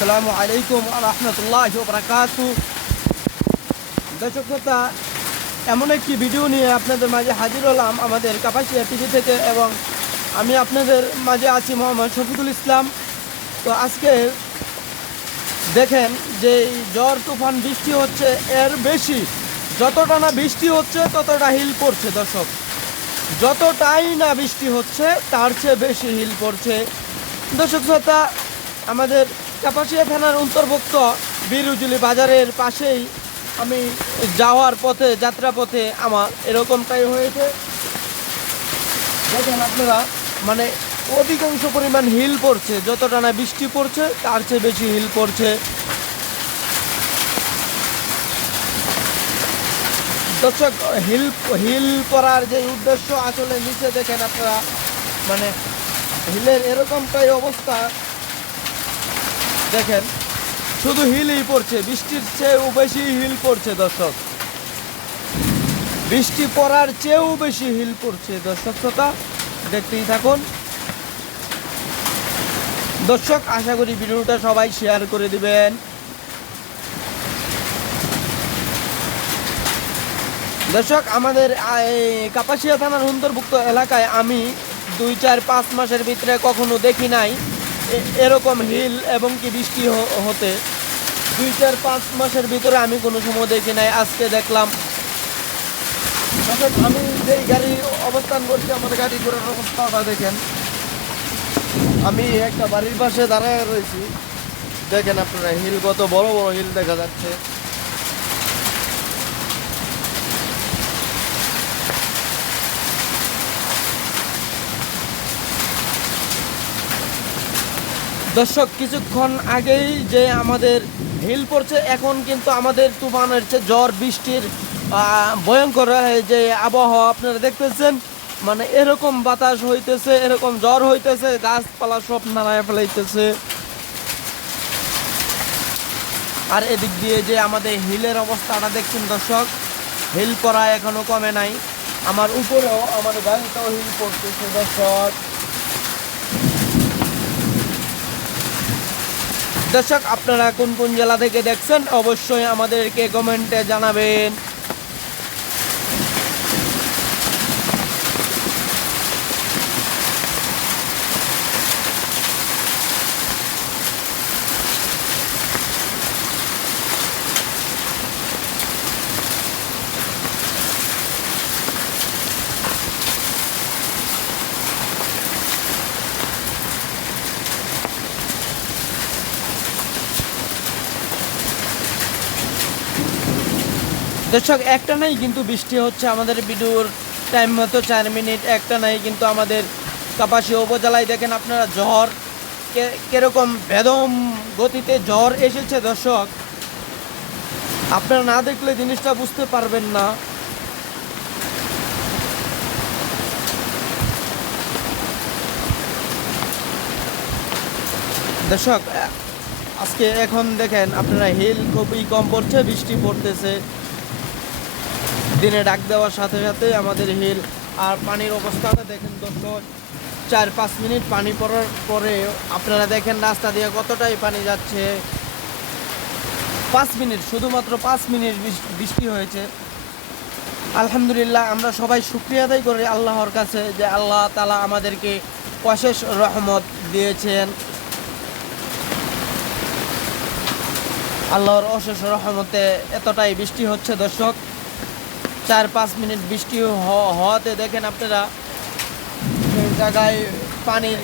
আসসালামু আলাইকুম ওয়া রাহমাতুল্লাহি ওয়া বারাকাতুহু। দর্শক শ্রোতা, এমন একটি ভিডিও নিয়ে আপনাদের মাঝে হাজির হলাম আমাদের কাপাসিয়া টিভি থেকে, এবং আমি আপনাদের মাঝে আছি মোহাম্মদ শফিকুল ইসলাম। তো আজকে দেখেন যে ঝড় তুফান বৃষ্টি হচ্ছে, এর বেশি যতটা না বৃষ্টি হচ্ছে ততটা হিল পড়ছে। দর্শক, যতটাই না বৃষ্টি হচ্ছে তার চেয়ে বেশি হিল পড়ছে। দর্শক শ্রোতা, আমাদের কাপাসিয়া থানার অন্তর্ভুক্ত বীরুজুলি বাজারের পাশেই আমি যাওয়ার পথে, যাত্রাপথে আমার এরকমটাই হয়েছে। দেখেন আপনারা, মানে অধিকাংশ পরিমাণ হিল পড়ছে, যতটা না বৃষ্টি পড়ছে তার চেয়ে বেশি হিল পড়ছে। দর্শক, হিল পড়ার যে উদ্দেশ্য, আসলে নিচে দেখেন আপনারা, মানে হিলের এরকমটাই অবস্থা। দেখেন শুধু হিলই পড়ছে, বৃষ্টির চেয়েও বেশি হিল পড়ছে। দর্শক, বৃষ্টি পড়ার চেয়েও বেশি হিল পড়ছে। দর্শক শ্রোতা, দেখতেই থাকুন। দর্শক, আশা করি ভিডিওটা সবাই শেয়ার করে দিবেন। দর্শক, আমাদের কাপাসিয়া থানার অন্তর্ভুক্ত এলাকায় আমি 2-4-5 মাসের ভিতরে কখনো দেখি নাই এরকম হিল এবং কি বৃষ্টি হতে। 2-4-5 মাসের ভিতরে আমি কোনো সময় দেখি নাই, আজকে দেখলাম। দর্শক, আমি যেই গাড়ি অবস্থান করছি, আমার গাড়ি ঘোড়ার অবস্থাটা দেখেন। আমি একটা বাড়ির পাশে দাঁড়ায় রয়েছি, দেখেন আপনারা হিল, কত বড় বড় হিল দেখা যাচ্ছে। দর্শক, কিছুক্ষণ আগেই যে আমাদের হিল পড়ছে, এখন কিন্তু আমাদের তুফানের চেয়ে ঝড় বৃষ্টির ভয়ঙ্কর যে আবহাওয়া আপনারা দেখতেছেন, মানে এরকম বাতাস হইতেছে, এরকম ঝড় হইতেছে, গাছপালা সব নাড়ায় ফেলাইতেছে। আর এদিক দিয়ে যে আমাদের হিলের অবস্থাটা দেখছেন দর্শক, হিল পড়া এখনো কমে নাই। আমার উপরেও, আমার গাড়িটাও হিল পড়তেছে। দর্শক, আপনারা কোন কোন জেলা থেকে দেখছেন অবশ্যই আমাদেরকে কমেন্টে জানাবেন। দর্শক, একটা নাই কিন্তু বৃষ্টি হচ্ছে আমাদের ভিডিওর টাইম মতো 4 মিনিট, একটা নাই কিন্তু আমাদের কাপাসিয়া উপজেলায় দেখেন আপনারা ঝড় কিরকম বেদম গতিতে ঝড় এসেছে। দর্শক, আপনারা না দেখলে জিনিসটা বুঝতে পারবেন না। দর্শক, আজকে এখন দেখেন আপনারা হিল খুবই কম পড়ছে, বৃষ্টি পড়তেছে। দিনে ডাক দেওয়ার সাথে সাথে আমাদের হিল আর পানির অবস্থাটা দেখেন দর্শক। 4-5 মিনিট পানি পড়ার পরে আপনারা দেখেন রাস্তা দিয়ে কতটাই পানি যাচ্ছে। 5 মিনিট, শুধুমাত্র 5 মিনিট বৃষ্টি হয়েছে। আলহামদুলিল্লাহ, আমরা সবাই শুকরিয়া আদায় করি আল্লাহর কাছে যে আল্লাহ তাআলা আমাদেরকে অশেষ রহমত দিয়েছেন। আল্লাহর অশেষ রহমতে এতটাই বৃষ্টি হচ্ছে। দর্শক, 4-5 মিনিট বৃষ্টি হওয়াতে দেখেন আপনারা সেই জায়গায় পানির